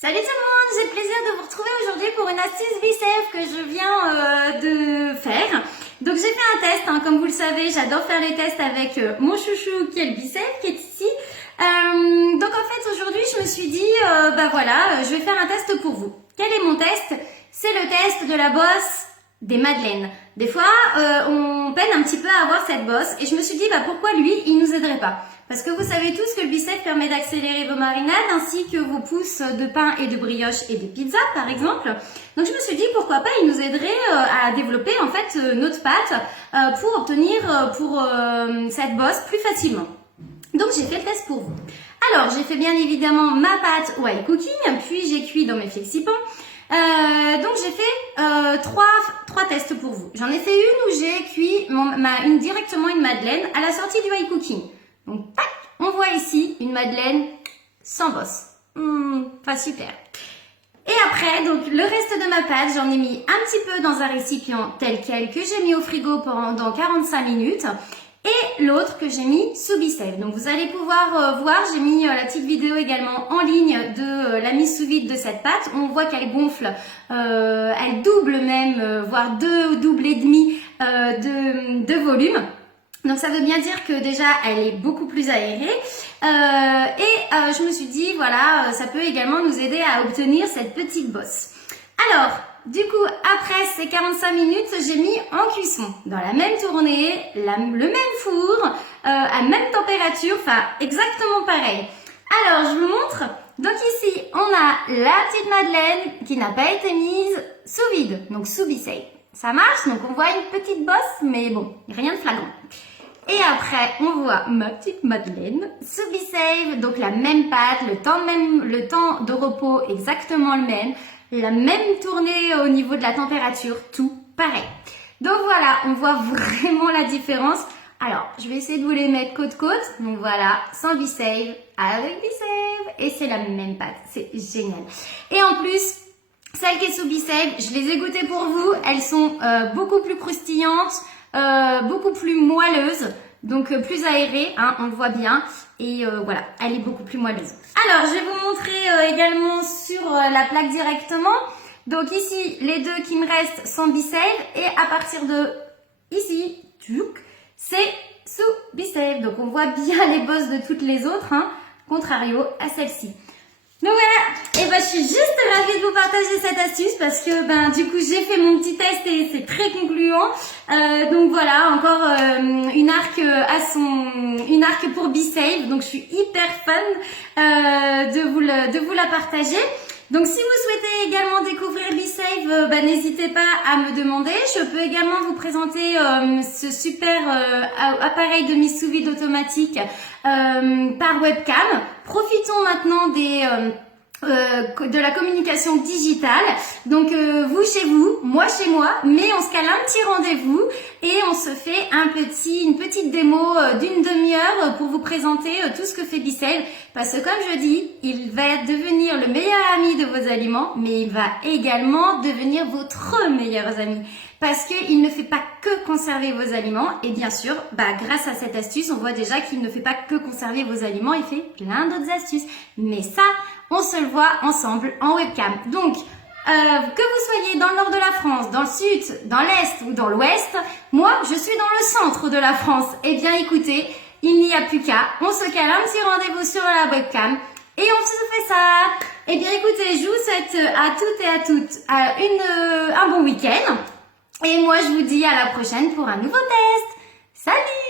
Salut tout le monde, j'ai le plaisir de vous retrouver aujourd'hui pour une astuce biceps que je viens de faire. Donc j'ai fait un test, comme vous le savez, j'adore faire les tests avec mon chouchou qui est le biceps, qui est ici. Donc en fait aujourd'hui je me suis dit, je vais faire un test pour vous. Quel est mon test? C'est le test de la bosse des madeleines. Des fois on peine un petit peu à avoir cette bosse et je me suis dit pourquoi lui il nous aiderait pas? Parce que vous savez tous que le biceps permet d'accélérer vos marinades ainsi que vos pousses de pain et de brioche et de pizza par exemple. Donc je me suis dit pourquoi pas il nous aiderait à développer en fait notre pâte pour obtenir cette bosse plus facilement. Donc j'ai fait le test pour vous. Alors j'ai fait bien évidemment ma pâte white cooking, puis j'ai cuit dans mes flexipans. Donc j'ai fait trois tests pour vous. J'en ai fait une où j'ai cuit directement une madeleine à la sortie du white cooking. Donc tac, on voit ici une madeleine sans bosse. Pas super. Et après, donc le reste de ma pâte, j'en ai mis un petit peu dans un récipient tel quel que j'ai mis au frigo pendant 45 minutes. Et l'autre que j'ai mis sous biceps. Donc vous allez pouvoir voir, j'ai mis la petite vidéo également en ligne de la mise sous vide de cette pâte. On voit qu'elle gonfle, elle double même, voire double et demi de volume. Donc ça veut bien dire que déjà elle est beaucoup plus aérée je me suis dit voilà, ça peut également nous aider à obtenir cette petite bosse. Alors du coup après ces 45 minutes j'ai mis en cuisson dans la même tournée, le même four, à même température, enfin exactement pareil. Alors je vous montre. Donc ici on a la petite madeleine qui n'a pas été mise sous vide, donc sous biceps. Ça marche, donc on voit une petite bosse mais bon, rien de flagrant. Et après, on voit ma petite madeleine sous biceps, donc la même pâte, le temps de repos exactement le même, la même tournée au niveau de la température, tout pareil. Donc voilà, on voit vraiment la différence. Alors, je vais essayer de vous les mettre côte-côte. Donc voilà, sans biceps, avec biceps, et c'est la même pâte, c'est génial. Et en plus, celle qui est sous biceps, je les ai goûtées pour vous, elles sont beaucoup plus croustillantes. Beaucoup plus moelleuse, donc plus aérée, on le voit bien, et voilà, elle est beaucoup plus moelleuse. Alors, je vais vous montrer également sur la plaque directement. Donc ici, les deux qui me restent sont biceps, et à partir de ici, c'est sous biceps. Donc on voit bien les bosses de toutes les autres, contrario à celle-ci. Donc voilà, je suis juste ravie de vous partager cette astuce parce que du coup j'ai fait mon petit test et c'est très concluant. Donc voilà, encore une arc pour biceps, donc je suis hyper fan de vous la partager. Donc si vous souhaitez également découvrir biceps, n'hésitez pas à me demander. Je peux également vous présenter ce super appareil de mise sous vide automatique par webcam. Profitons maintenant de la communication digitale. Donc vous chez vous, moi chez moi, mais on se cale un petit rendez-vous et on se fait une petite démo d'une demi-heure pour vous présenter tout ce que fait biceps. Parce que comme je dis, il va devenir le meilleur ami de vos aliments, mais il va également devenir votre meilleur ami. Parce qu'il ne fait pas que conserver vos aliments. Et bien sûr, grâce à cette astuce, on voit déjà qu'il ne fait pas que conserver vos aliments, il fait plein d'autres astuces. Mais ça, on se le voit ensemble en webcam. Donc, que vous soyez dans le nord de la France, dans le sud, dans l'est ou dans l'ouest, moi, je suis dans le centre de la France. Eh bien, écoutez, il n'y a plus qu'à. On se cale un petit rendez-vous sur la webcam et on se fait ça. Eh bien, écoutez, je vous souhaite à toutes et à toutes un bon week-end. Et moi, je vous dis à la prochaine pour un nouveau test. Salut!